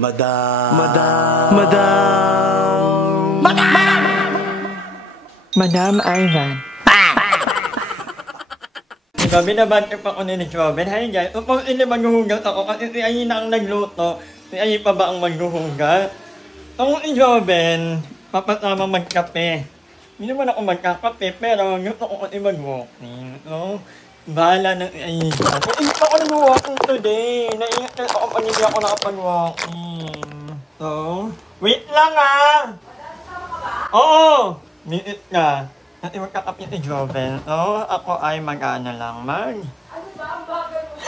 Madam. Madam Ivan. Gabi na bad trip ako ni Robin. Hi guys, upang hindi maghuhugat ako kasi si Ayi na ang nagluto. Si Ayi pa ba ang maghuhugat? Ako ni Robin, papasama magkape. Hindi naman ako magkakape, pero gusto ko kasi mag-walking. No? Bahala na si Ayi. Hindi pa ako nag-walking today. Naingat na ako pag hindi ako nakapag-walking. So, wait lang ah! Oo! Minit ka. At magkakapit ni Jovel, no? Ako ay mag-ano lang, mag... Ano ba ang bagay mo?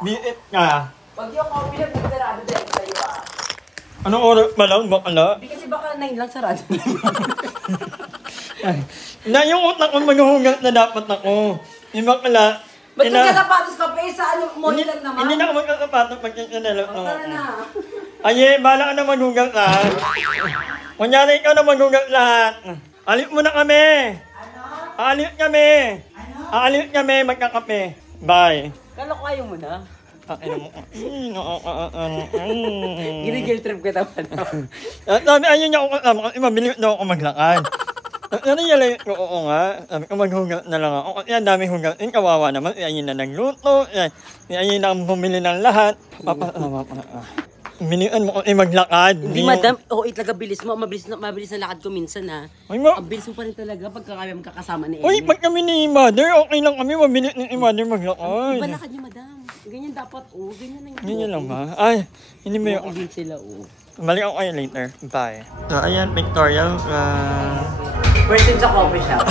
Biit ka. Pag yung coffee lang, nagdarado dahil sa'yo ah. Anong oras ba lang? Bakala? Hindi kasi baka 9 lang sarado. Na yung utak ko maghuhugat na dapat ako. Yung bakala... Ba't yung kalapatos ka pa eh? Sa ano mo lang naman? Hindi na ako magkasapatos pag kinalap O, tara na. Ay, bala ka na maghugat lahat. Kunyari ikaw na maghugat lahat. Alit mo na kami! Ano? Aalit kami! Ano? Aalit kami, magkakape. Bye! Kala ko ayaw mo na. Ginigil trip ka naman. Sabi, ayun niya ako kasama kasi mabilis na ako maglakad. Ano yung ko, oo nga. Sabi ko, maghugat na lang ako. Kasi ang dami hugatin, kawawa naman. Si ayun na nagluto. Si ayun na bumili ng lahat. Bilian mo kung maglakad. Hindi madam, talaga bilis mo. Mabilis na lakad ko minsan ha. Ay mo? Ang bilis mo pa rin talaga pagka kami magkakasama ni Amy. Uy, pag kami ni Mother, okay lang kami. Mabilis ni Mother maglakad. Iba lakad niyo madam. Ganyan dapat ganyan lang. Ganyan lang ba? Ay, hindi mo yung... Din sila Balik ako kayo later. Bye. So, ayan, Victoria. First time sa coffee shop.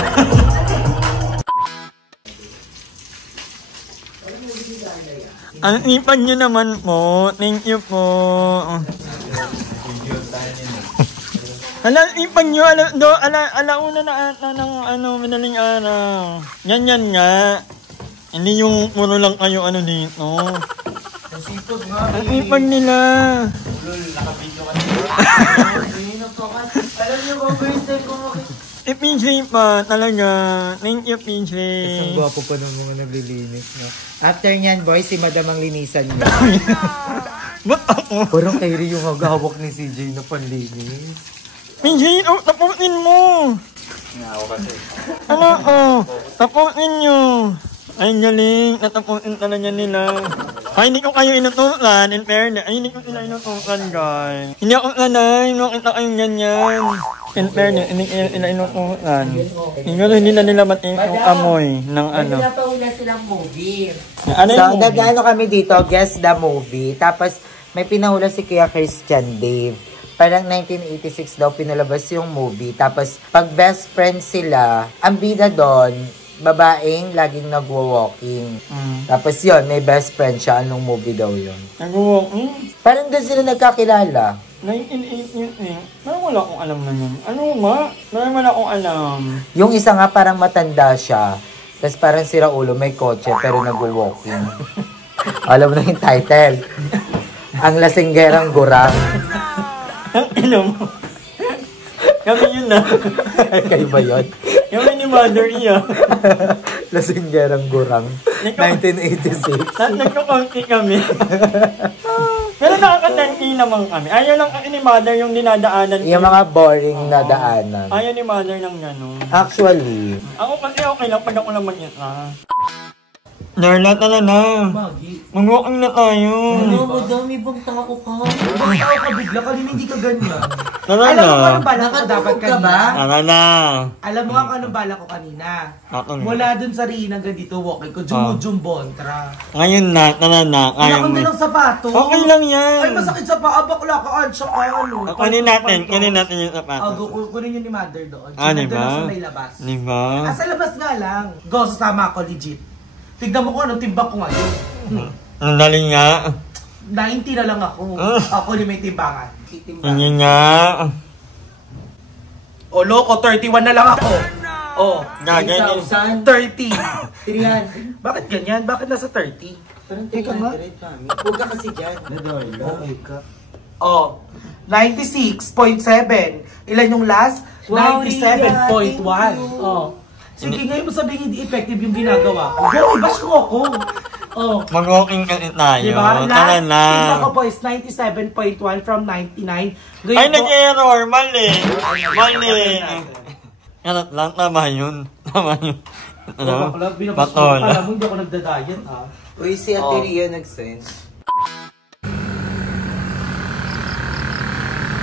Ang ipan nyo naman po. Thank you po. Ipan nyo. Alauna na ata ng madaling araw. Yan nga. Hindi yung puro lang kayo dito. Ang ipan nila. Nakabidyo ka nila. Alam niyo ba, first time ko PJ pa, talaga. Thank you, PJ. Isang gwapo pa ng mga naglilinis, no? After nyan, boy, si Madam ang linisan niya. Ba't ako? Parang kayo rin yung hagawak ni CJ na panlinis. PJ, tapunin mo. nga ako kasi. Tapunin nyo. Ay, galing. Natapunin talaga nila. Ay, hindi ko kayo inutusan. In fairness. Ay, hindi ko sila inutusan, guys. Hindi ako sanay. Nakita kayong ganyan. In fairness, hindi ko sila inutusan. Hindi na nila matin yung amoy ng ano. Pinapawila silang movie. Ano yung So, movie? nag-ano kami dito, guess the movie. Tapos, may pinahula si Kuya Christian Dave. Parang 1986 daw pinalabas yung movie. Tapos, pag best friends sila, ang bida doon, babaeng laging nagwo-walking. Tapos yun, may best friend siya. Anong movie daw yun? Nag-walking? Parang doon sila nagkakilala. 1988. Parang wala akong alam na yun. Ano nga? Parang wala akong alam. Yung isa nga parang matanda siya. Tapos parang sira ulo, may kotse, pero nagwo-walking. Alam mo na yung title. Ang lasinggerang gurang. Ang ino mo. Kami yun na. Kayo ba yun? Kami ni Mother iya. Lasinggerang gurang. 1986. Nagkakonti kami. Pero nakaka-10K naman kami. Ayaw lang ni Mother yung dinadaanan. Yung mga boring na daanan. Ayaw ni Mother ng gano'n. Actually. Ako kasi okay lang pag ako naman isa. Narla, tala na. Mag-walking na tayo. Ano, madami bang tao ka? Bang tao ka bigla? Kanina hindi ka ganyan. Tala Alam mo kung na. anong bala ko dapat kanina? Tala na. Alam mo kung anong bala ko kanina? Ako na. Mula dun sa Riin hanggang dito, walking ko, jumbontra. Ngayon na, tala na. Kaya Wala kang mo. bilang sapato. Okay lang yan. Ay, masakit sa paa. Bakla ka, ansya ka, ano. Kunin natin yung sapatos. Kunin yun ni Mother doon. Di ba? Sa may labas. Di ba? Sa labas nga lang. Go, sasama ako, legit. Tignan mo kung anong timbang ko ngayon. Ang dali nga. 90 na lang ako. Ako ni may timbangan. Yun nga. O, loko, 31 na lang ako. O, Ganyan. 30. 300. Bakit ganyan? Bakit nasa 30? Parang 300, mami. Huwag ka kasi dyan. Okay ka. Oh, 96.7. Ilan yung last? Wow, 97.1. Oh. Sige, ngayon mo sabihin hindi effective yung ginagawa ko. Go, i-bash mo ako. Oh. Mag-walking kasi tayo. Diba? Tara Last na. timba ko boys, 97.1 from 99. Ngayon Ay, po, nag-error. Mali. Mali. Yan lang. Tama yun. Tama yun. Ano? binabas ko Batol. pala mo, hindi ako nagda-diet ah. Uy, si Ate Ria nag-send.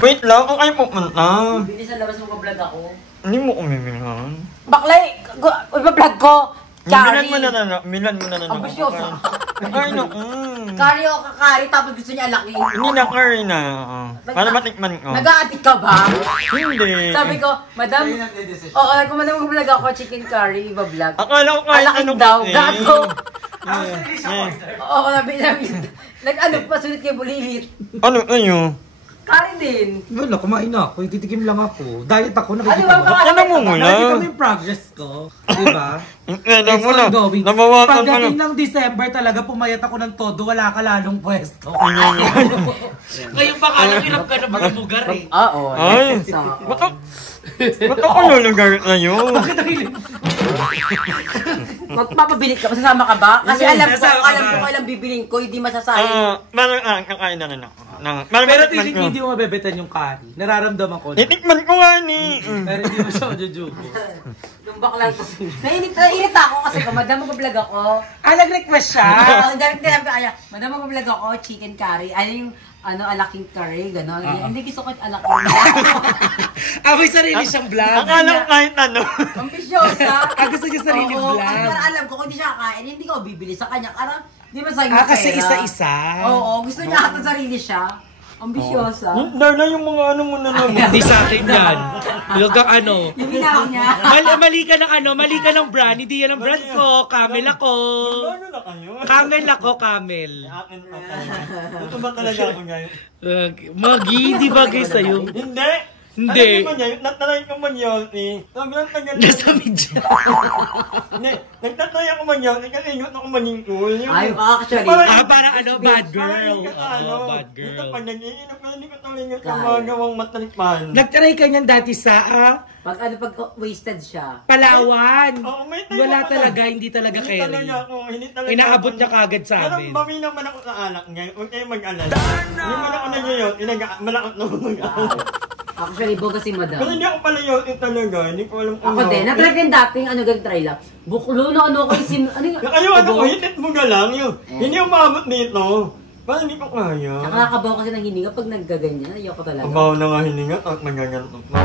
Wait lang, kung kayo pupunta. Bilis sa labas mo ka-vlog ako. Hindi mo umibilan. Baklay! Iba-vlog ko! Milan mo na na. Milan mo na na. Ambisyoso. Ay, naku. Kari o kakari, tapos gusto niya alaki. Hindi na curry na. Para matikman ko. Nag-aatik ka ba? Hindi. Sabi ko, madam, oo, kung madam mag-vlog ako, chicken curry, iba-vlog. Akala ko kahit Alaking ano daw, kasi. gago. Eh, Oo, nabi, nag-ano pa, sulit kay Bulilit. ano kayo? Curry din. Wala, kumain na ako. Titikim lang ako. Diet ako, nakikita Ano ba? mo. Ano mo muna? Nakikita mo yung progress ko. Diba? Ano It's mo na? ongoing. Nabawasan ka na. Pagdating ng December talaga, pumayat ako ng todo. Wala ka lalong pwesto. Ngayon baka lang hirap ka na magabugar eh. Oo. Ay, ba't ako lulugar kayo? Bakit ang hiling? Magpapabili ka, masasama ka ba? Kasi Oo, alam ko, sasama alam ka. ko kailang bibiling ko, hindi masasayang. Parang kakain na rin ako. Pero hindi mo mabebetan yung curry. Nararamdaman ko. Itikman ko nga ni. Pero hindi mo siya majujugo. Yung bakla ko. Nainit ako kasi ko, madam mag-vlog ako. Ah, nag-request siya? Oo, direct ko kaya, madam mag-vlog ako, chicken curry. Ano yung, alaking curry, gano'n. Hindi gusto ko alaking. Ah, may sarili siyang vlog. Akala ko kahit ano. Ambisyosa. Ah, gusto niya sarili Oo, vlog. para alam ko, kung hindi siya kakain, hindi ko bibili sa kanya. Karang, di ba sa Ah, kasi isa-isa. Oo, gusto niya ata sarili siya. Ambisyosa. Darna yung mga ano mo na naman. Hindi sa akin yan. Huwag kang ano. Yung hinaw niya. Mali ka ng ano, mali ka ng brand. Hindi yan ang brand ko. Camel ako. Ano na kayo? Camel ako, camel. Akin pa tayo. Ito ba talaga ako ngayon? Magi, hindi bagay sa'yo. Hindi! Hindi. Alam mo ngayon, nataray ko man yun eh. Sobrang tagal. Nasa media. Hindi, nagtatry ako man yun kasi ingot ako maningkul. Ay, actually. Parang ano, bad girl. Bad Dito girl. pag nag-iinap na hindi ko tuloy yung gumagawang matalikpan. Nagtry ka niyan dati sa Pag wasted siya. Palawan. Oo, may time Wala ako na. talaga, hindi talaga Hindi carry. talaga ako, hindi talaga Inaabot ako. niya kagad sa Pero amin. bami naman ako sa alak ngayon. Huwag kayong mag-alala. Hindi man ako na yun, malakot na mag-alala. Actually, boga si madam. Pero hindi ako pala yun talaga, hindi ko alam kung Ako din. Nag-try din dating try lang. Buklo na ano ko isin. Ano yung... Ayaw ano ko, hitit mo nga lang yun. Hindi umabot dito. Parang hindi ko kaya. Nakakabaw kasi ng hininga pag naggaganyan. Ayoko talaga. Abaw na nga hininga at magagantok na.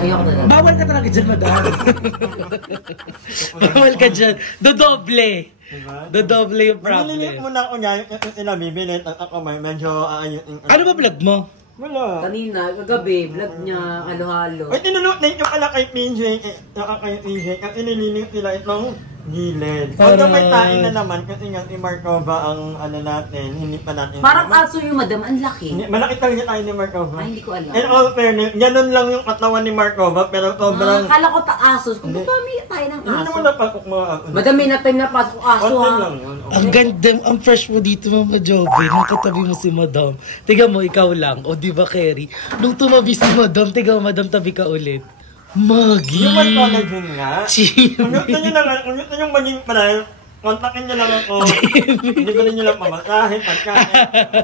Ayoko talaga. Bawal ka talaga dyan, madam. Bawal ka dyan. Dodoble. Diba? Dodoble yung Manililit problem. mo na ako ngayon yung sila bibilit at ako medyo aayutin. Ano ba vlog mo? Wala. Kanina, kagabi, vlog niya, halo-halo. Ay, tinulot na yung pala kay PJ, kay PJ, at inilinig nila itong gilid. Although may tain na naman, kasi nga si Markova ang ano natin, hindi pa natin. Parang aso yung madam, ang laki. Malaki talaga tayo ni Markova. Ay, hindi ko alam. In all fairness, ganun lang yung katawan ni Markova, pero sobrang... Akala ko aso. Kung bumami tayo ng Hindi aso. naman napakok mga ako. Madam, may na-time na pasok aso Konti ha. lang yun. Ang ganda, ang fresh mo dito, Mama Joby. Nung katabi mo si Madam. Tiga mo, ikaw lang. O, di ba, Kerry? Nung tumabi si Madam, tiga mo, Madam, tabi ka ulit. Magi! Yung one collagen nga. Chibi! Kung gusto nyo lang, kung gusto nyo maging panay, kontakin nyo lang ako. Hindi ba nyo lang pamasahe, pagkain.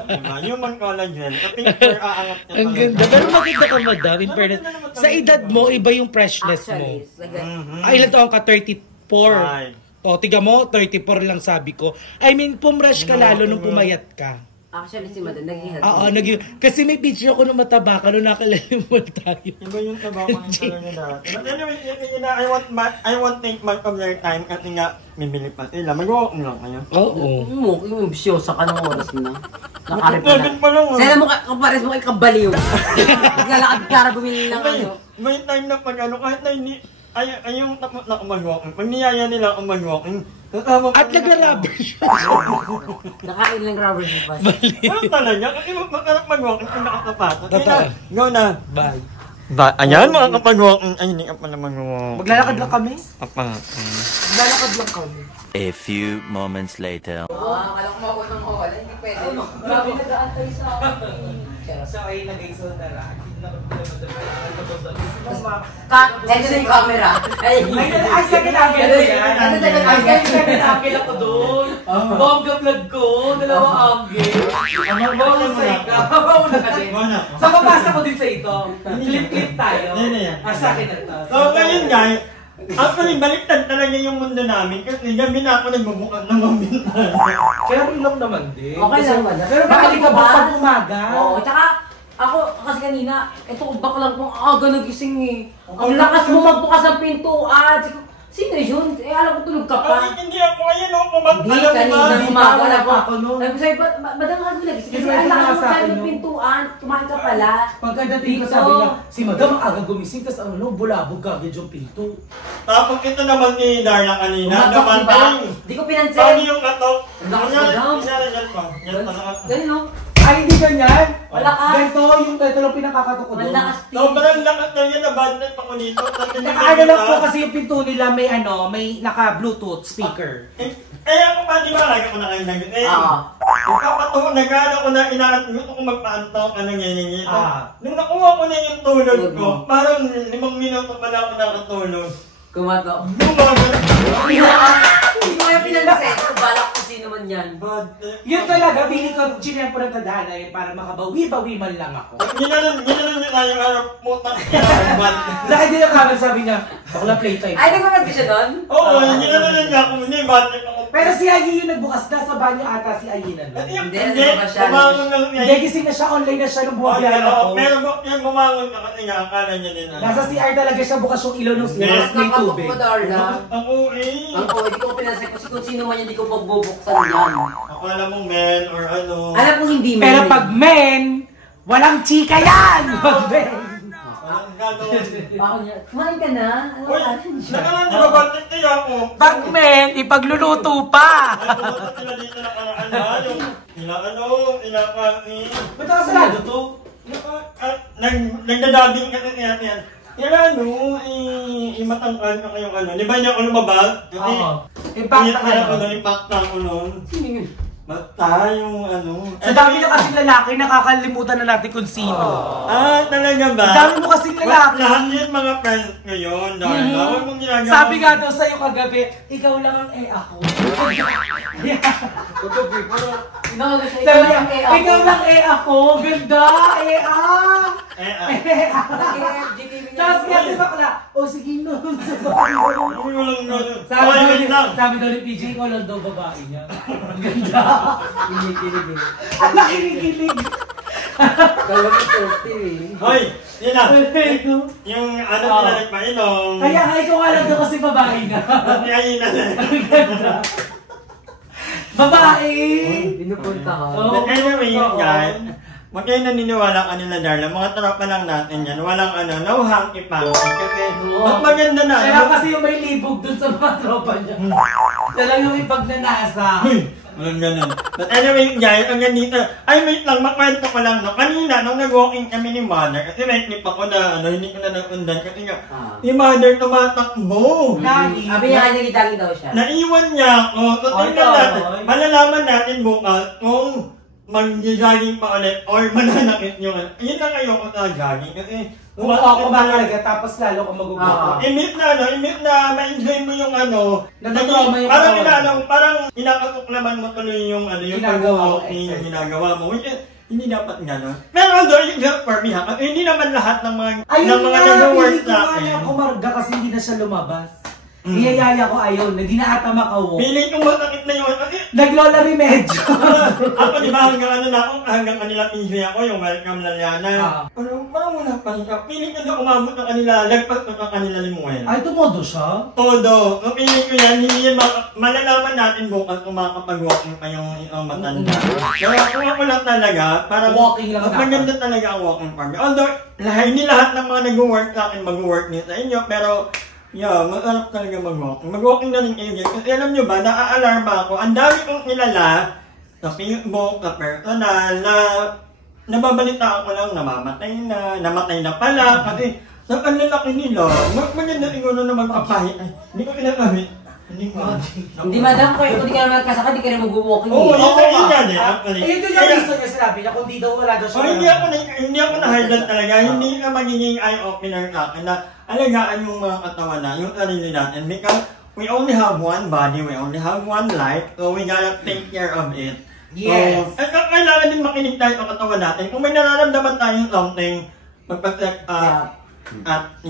Diba? Human collagen. Ka-picture, aangat nyo Ang ganda. Pero maganda ka, Madam, in fairness. Sa edad mo, iba yung freshness mo. Actually, sagad. Ilan taong ka? 34. Ay. O, tiga mo, 34 lang sabi ko. I mean, pumrush ka lalo nung pumayat ka. Actually, si madam, naging Oo, kasi may picture ako nung mataba ka nung nakalalimol tayo. Iba yung trabaho ko talaga dati. But anyway, I won't take much of your time kasi nga, bibili pa sila. Mag-walk lang kayo. Oo. Yung bisyosa ka ng oras na. Nakarip na. Seven pa lang. Sana mo kapares mo kay kabaliw. Naglalakad ka bumili ng ano. May time na pag ano, kahit na hindi, ay yung tapos na mag-walking. Pag niyaya nila akong mag-walking, At nagla-rubber siya. Nakain lang rubber shoes pa. Ano talaga? Kasi makarap mag-walking kung nakakapatot. Totoo. Go na. Bye. Ayan, makakapag-walking. Ay, hindi ka pala mag-walking. Maglalakad lang kami? Apa. Maglalakad lang kami. A few moments later. Alam ko mawala ng mawala, hindi pwede. Grabe nag-aantay sa akin. So, ayun na guys, so tara. Hindi na kami Ito na yung camera. Ay, second angle yan. Second angle ako doon. Bongga vlog ko, dalawang angle. Mauna ka. Mauna ka din. So, papasa ko din sa ito. Clip tayo. Sa akin na to. So, ngayon guys, actually, baliktad talaga yung mundo namin kasi gabi na ako nagbubukas ng mga bintana. Kaya lang naman din. okay lang naman. Pero Bakit ka ba pag umaga? Oo, tsaka ako kasi kanina, ito baklang kong aga nagising eh. Ang lakas mo magbukas ng pintuan. Sino yun? Eh, alam ko tulog ka pa. Hindi ako ayun o, Hindi, kanina umaga pa ako noon. Sabi ko sa'yo, madang nga nagising? Kasi ang lakas mo tayo ng pintuan, kumain ka pala. Pagkadating ko sabi niya, si madam ang aga gumising, tapos bulabog ka agad yung pinto. Tapos ito naman ni Darla kanina, naman Hindi ko pinansin. paano yung katok? Ang lakas mo daw. Yan pa. Ganun no? Ay, hindi ganyan. Malakas. Ganito, yung ito lang pinakakato ko doon. Malakas. Sobrang lakas na yan, nabadnet ako dito. Nakaano lang po kasi yung pinto nila may naka-Bluetooth speaker. Eh ako pa, di ba, lagi ko na kayo naging. Ikapato, nagano ko na gusto ko magpaantok, nangyayangit. Nung nakuha ko na yung tulog ko, parang 5 minuto pa lang ako nakatulog. Kumato. Hindi ko yung pinansin. Balak ko sino man yan. Yun talaga, feeling ko chinempo ng tadhana yun para makabawi-bawi man lang ako. Ginanon niya tayo ang putang. Dahil din yung camera sabi niya, bakla playtime. Ay, nagmamad ka siya doon? Oo, ginanon niya ako, hindi badnet ako. Pero si Ayi yung nagbukas na sa banyo ata si Ayi na doon. Hindi, bumangon lang niya. Hindi, gising na siya, online na siya nung bumabiyahe ako. Pero yan bumangon ka kasi nga, akala niya din. Nasa CR talaga siya bukas yung ilaw ng may tubig. Ako, Darla. Ako eh. Ako, hindi ko pinansin kasi kung sino man yan, hindi ko magbubuksan yan. Ako alam mong men or ano. Alam kong hindi man. Pero pag men, walang chika yan! Pag men. Parang gano'n. Ako niya, kumain ka na? Ano Uy, ka? nakalan, di ba badnet kaya ako? Pag men, ipagluluto pa! Ay, pumunta sila dito na yung inakain. Ba't ako salado to? Nagdadabing kasi niya yan. Yan imatangkal ka kayong ano. Di ba niya ako lumabas? Oo. Impact ko nun, impact ko nun. Sino yun? Basta yung ano. Sa dami na kasing lalaki, nakakalimutan na natin kung sino. Talaga ba? Sa dami mo kasing lalaki. Lahat yun mga friends ngayon. Dahil huwag mong ginagawa. Sabi nga daw sa'yo kagabi, ikaw lang ang ako. Sabi niya, ikaw lang ako. Ganda, Tapos nga si Bakla, sige no. Sabi daw ni PJ, ikaw lang daw babae niya. Ang ganda. Kinikilig eh. Ang kinikilig. Kala mo sorti eh. Hoy, yun na. Yung ano nila nagpainom. Kaya nga ikaw nga lang daw kasi babae nga. Ay na lang. Babae! Pinupunta ka. But anyway, guys, huwag kayo naniniwala kanila, Darla. Mga tropa lang natin yan. Walang ano, no hanky-panky. Kasi, mas maganda na. Kaya kasi yung may libog dun sa mga tropa niya. Talagang yung ipagnanasa. Walang ganun. But anyway, guys, ang ganito. Ay, wait lang, makwento ko lang, no. Kanina, nung nag-walking kami ni Mother, kasi may clip ako na, ano, hindi ko na nakundan. Kasi nga, ni Mother tumatakbo. Nani? Sabi niya kanya gitangin daw siya. Naiwan niya ako. So, tingnan natin. Malalaman natin bukas kung mag-jogging pa ulit or mananakit yung ano. Yun lang ayoko sa jogging. Kasi, Oo, ako talaga, tapos lalo kang magugulat. imit na ma-enjoy mo yung ano. Natatrauma yung parang katawan. parang inakatuklaman mo tuloy yung ano, yung Ginagawa mo, yung ginagawa mo. Which is, hindi dapat gano'n. Pero although, for me ha, hindi naman lahat ng mga nag-work sa akin. Ayun nga, kumarga kasi hindi na siya lumabas. Iyayaya ko ayun, hindi na ata makawo. Feeling ko masakit na yun. Kasi, Naglola remedyo. ako di ba hanggang ano na ako, hanggang kanila enjoy ako, yung welcome na Liana. Parang wala pa siya. Feeling ko na umabot na kanila, lagpas na ka kanila limuel. Ay, tumodo siya? Todo. So, feeling ko yan, hindi yan malalaman natin bukas kung makakapag-walking pa yung matanda. Kaya kung ako lang talaga, parang Walking lang dapat. maganda talaga ang walking for me. Although, hindi lahat ng mga nag-work sa akin mag-work niyo sa inyo, pero yeah, masarap talaga mag-walking. Mag-walking na rin kayo. Kasi alam nyo ba, naa-alarma ako. Ang dami kong kilala sa Facebook, sa personal, na nababalita ako lang, namatay na pala. Kasi sa kanlalaki nila, maganda siguro na magpapahi. Ay, hindi ko kinagamit. Hindi madam, kung hindi ka naman kasaka, hindi ka na mag-walking. Oo, yun yan eh, actually. Eh, yun yung reason niya sinabi niya, kung di daw wala daw siya. Hindi ako na-hardal talaga. Hindi ka magiging eye-opener sa akin na alagaan yung mga katawan na, yung sarili natin. Because we only have one body, we only have one life, so we gotta take care of it. Yes. So, kailangan din makinig tayo sa katawan natin. Kung may nararamdaman tayong something, magpa-check up. At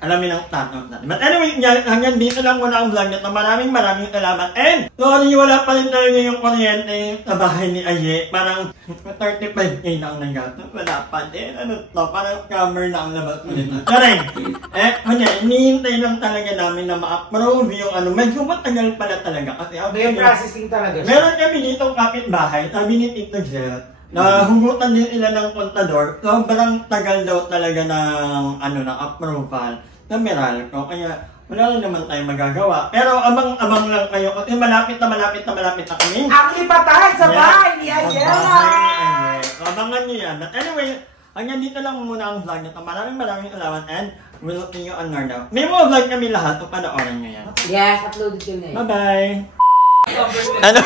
alamin ang tanong natin. But anyway, hanggang dito lang muna ang vlog nito. Maraming salamat. And sorry, wala pa rin talaga yung kuryente sa bahay ni Aye. Parang 35K na ang nagato. Wala pa din. Ano to? Parang scammer na ang labas ko nito. Sorry. Hinihintay lang talaga namin na ma-approve yung ano. Medyo matagal pala talaga. Kasi May processing talaga siya. meron kami ditong kapitbahay. Sabi ni Tito Jet, nahugutan din sila ng kontador. Sobrang tagal daw talaga ng ng approval na Meralco. Kaya wala rin naman tayong magagawa. Pero abang lang kayo kasi malapit na kami. Ang lipatan sa bahay ni Ayala! Abangan nyo yan. But anyway, hanggang dito lang muna ang vlog nito. Maraming salamat and we'll see you on Nardaw. May mga vlog kami lahat. So panoorin nyo yan. Yes, uploaded yun eh. Bye-bye! Ano?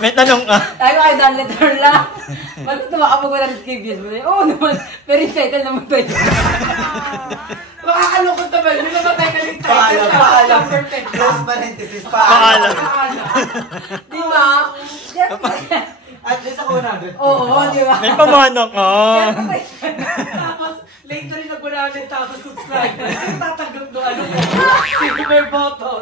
May tanong ka? Tayo kay Dan letter lang. Bakit tumakapag 100k views mo na? Oo naman, pero yung title naman tayo. Makakalukot naman, may namatay ka ng title. Paalam. Close parenthesis, Paalam. Di ba? At least ako 100. Oo, di ba? May pamano ka. Tapos, later rin nag-100,000 subscribers. Yung tatanggap doon, super button.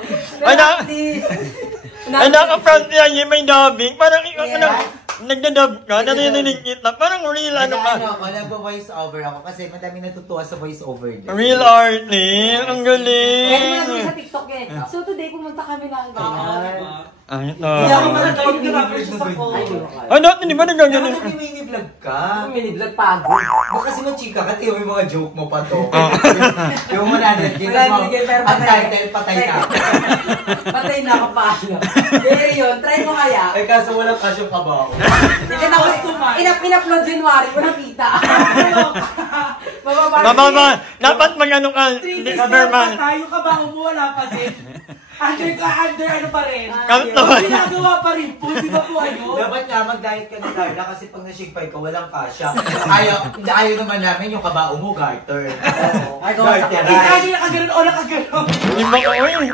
Ay, naka-front niya, may dubbing. Parang ikaw ka lang, nagdadub ka, narinig kita. Parang real ka. Nag-voice over ako kasi madami natutuwa sa voice over din. Real artist, ang galing. Pwede mo lang sa TikTok eh. So today, pumunta kami ng ganyan. Ay, ito. Hindi ako malagay yung grabe siya sa phone. Ay, dati di ba nagagaling? Dapat may mini-vlog ka. Mini-vlog pagod. Baka kasi machika ka, tiyo may mga joke mo pa to. Yung 100 kita mo, ang title, patay ka. Patay na ako pa. Pero yun, try mo kaya. Ay kaso walang kasyong kabaho. Hindi na in-upload January, walang kita. Mababa, dapat mag-ano ka, hindi ka Berman. Tayo ka ba? Wala pa din. Under ano pa rin. Kamtaman. Ginagawa pa rin po, di ba po ano? Dapat nga mag-diet ka na Darla kasi pag na-shake ka, walang kasya. Ayaw naman namin yung kabao mo, garter. Garter. Isa niya nakaganon o nakaganon.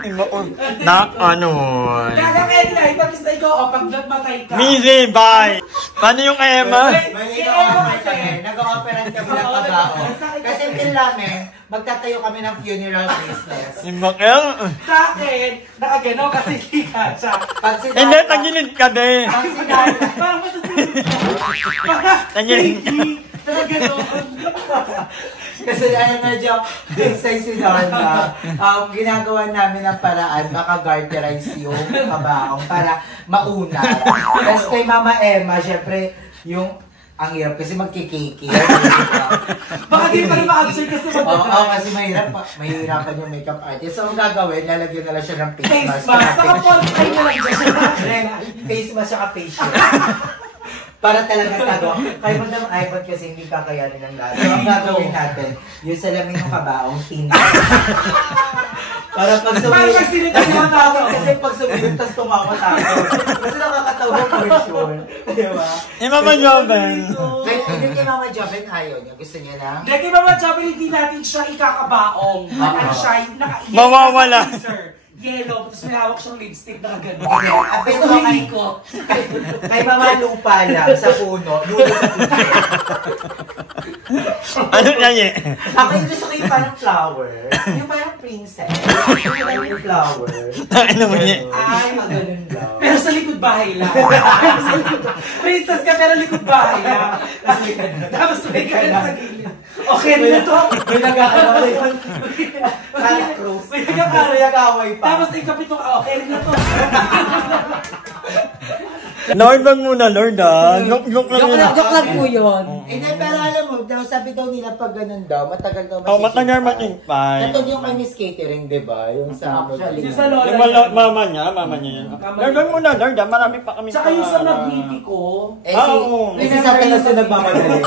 Iba ko. Na, ano? Kaya anyway, tapos na ikaw, pag nagmatay ka. Mizi, bye! Paano yung kay Emma? May nag-o-operan kami ng kabao. Kasi till namin, magtatayo kami ng funeral business. Imbakel? Sa akin, nakaganon kasi kika siya. Hindi, tagilid ka de. Parang matutunan ka. Tagilid ka. Nakaganon. Kasi medyo big size si Donna. Ginagawa namin ng paraan, maka-garterize yung kabaong para mauna. Tapos kay Mama Emma, syempre, ang hirap kasi magkikiki. Baka di pa rin ma-answer kasi Oo, kasi mahirapan yung makeup artist. So, ang gagawin, lalagyan na lang siya ng face face mask. mask. Naka-portray na lang siya. Face mask siya ka-facial. Para talaga tago. Kaya mo naman iPad kasi hindi kakayanin ng lahat. So, ang gagawin natin, yung salamin ng kabaong tinta. Para pag sumilip. Kasi pag sumilip, tas tumawa tayo. Kasi nakakatawa for sure. Diba? Eh, Mama Joven. Hindi kay Mama Joven ayaw niya. Gusto niya lang? Hindi, kay Mama Joven, hindi natin siya ikakabaong. Ano siya, naka-iyak Mawawala. sa freezer. Yellow, tapos may hawak siyang lipstick na gano'n. Pero kay Mama Lupa lang, sa puno. Ano niya niya? Ako yung gusto ko yung parang flower. Yung parang princess. Yung flower. Ano mo niya? Ay, magaling daw. Pero sa likod bahay lang. Princess ka, pero likod bahay lang. Tapos may ka sa gilid. Okay rin na to. May nagkakaway yun. Kala Cruz. May nagkakaway pa. Tapos ikapit itong, okay rin na to. Lord, wag muna, Lord, ah. Joke lang yun. Joke lang po yun. Hindi, pero alam mo, sabi daw nila pag ganun daw, matagal daw Oh, matagal matingpay. Katulad yung kay Miss Catering, di ba? Yung sa Si sa lola. Yung mama niya yun. Lord, wag muna, Lord, ah. Marami pa kami. Saka yung sa magniti ko. Si Satanas yung nagmamadali.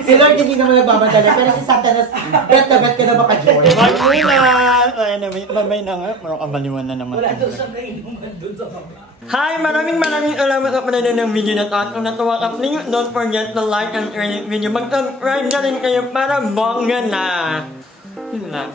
Si Lord hindi naman nagmamadali, pero si Satanas, bet na bet ka na maka-join. Wag muna. Anyway, babay na nga. Parang kabaliwan na naman. Wala daw siya nainuman dun sa baba. Hi! Maraming salamat sa panonood ng video na to. At kung natuwa ka, please don't forget to like and share this video. Mag-subscribe na rin kayo para bongga na. Yun lang.